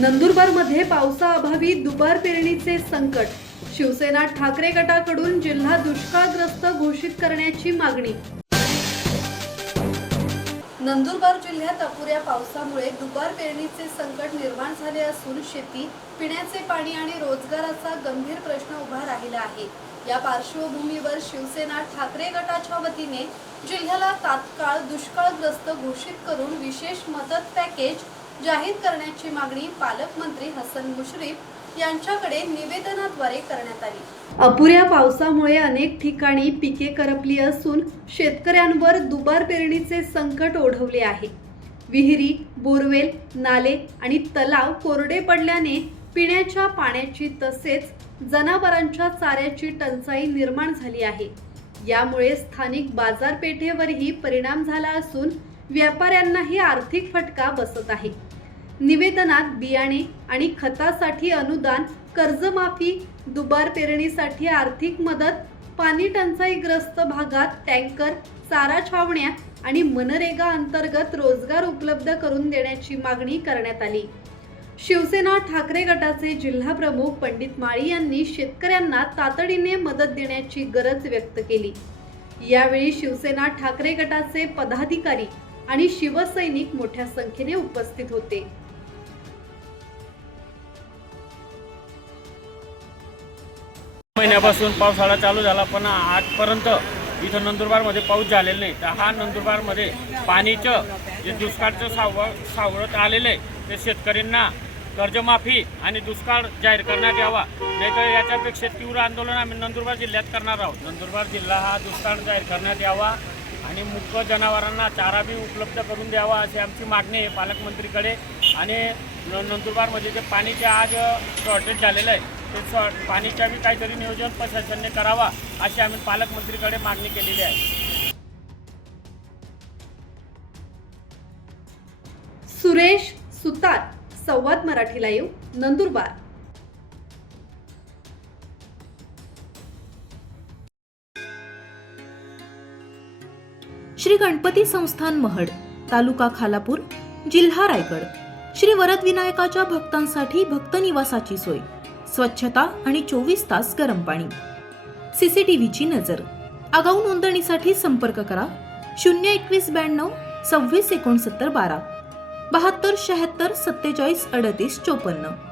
नंदुरबारमध्ये पावसाअभावी दुबार पेरणीचे संकट. शिवसेना ठाकरे गटाकडून जिल्हा दुष्काळग्रस्त घोषित करण्याची मागणी. नंदुरबार जिल्ह्यात अपुऱ्या पावसामुळे दुबार पेरणीचे संकट निर्माण झाले असून शेती, पिण्याचे पाणी आणि रोजगाराचा गंभीर प्रश्न उभा राहिला आहे. या पार्श्वभूमीवर शिवसेना ठाकरे गटाच्या वतीने जिल्ह्याला तात्काळ दुष्काळग्रस्त घोषित करून विशेष मदत पॅकेज जाहीर करण्याची मागणी पालकमंत्री हसन मुश्रीफ यांच्याकडे निवेदनाद्वारे करण्यात आली. अपुऱ्या पावसामुळे अनेक ठिकाणी पिके करपली असून शेतकऱ्यांवर दुबार पेरणीचे संकट ओढवले आहे. विहिरी, बोरवेल, नाले आणि तलाव कोरडे पडल्याने पिण्याच्या पाण्याची तसेच जनावरांच्या चाऱ्याची टंचाई निर्माण झाली आहे. यामुळे स्थानिक बाजारपेठेवरही परिणाम झाला असून व्यापाऱ्यांनाही आर्थिक फटका बसत आहे. निवेदनात बियाणे आणि खतासाठी अनुदान, कर्जमाफी, दुबार पेरणीसाठी आर्थिक मदत, पाणी टंचाईग्रस्त भागात टँकर, चारा छावण्या आणि मनरेगा अंतर्गत रोजगार उपलब्ध करून देण्याची मागणी करण्यात आली. शिवसेना ठाकरे गटाचे जिल्हा प्रमुख पंडित माळी यांनी शेतकऱ्यांना तातडीने मदत देण्याची गरज व्यक्त केली. यावेळी शिवसेना ठाकरे गटाचे पदाधिकारी आणि शिवसैनिक मोठ्या संख्येने उपस्थित होते. महिन्यापासून पावसाळा चालू झाला, पण आजपर्यंत इथं नंदुरबारमध्ये पाऊस झालेला नाही. तर हा नंदुरबारमध्ये पाणीचं जे दुष्काळचं सावळत आलेलं आहे ते शेतकऱ्यांना कर्जमाफी आणि दुष्काळ जाहीर करण्यात यावा, नाहीतर याच्यापेक्षा तीव्र आंदोलन आम्ही नंदुरबार जिल्ह्यात करणार आहोत. नंदुरबार जिल्हा हा दुष्काळ जाहीर करण्यात यावा आणि मुख्य जनावरांना चारा बी उपलब्ध करून द्यावा अशी आमची मागणी आहे पालकमंत्रीकडे. आणि नंदुरबारमध्ये जे पाणीचे आज शॉर्टेज झालेलं आहे ते पाणीच्या बी काहीतरी नियोजन प्रशासनाने करावा अशी आम्ही पालकमंत्रीकडे मागणी केलेली आहे. सुरेश सुतार, संवाद मराठी लाईव्ह, नंदुरबार. श्री गणपती संस्थान महड, तालुका खालापूर, जिल्हा रायगड. श्री वरद विनायकाच्या भक्तांसाठी भक्त निवासाची सोय, स्वच्छता आणि 24 तास गरम पाणी, सीसीटीव्हीची नजर. आगाऊ नोंदणीसाठी संपर्क करा 02192 26 69 12 72 76 47 38 54.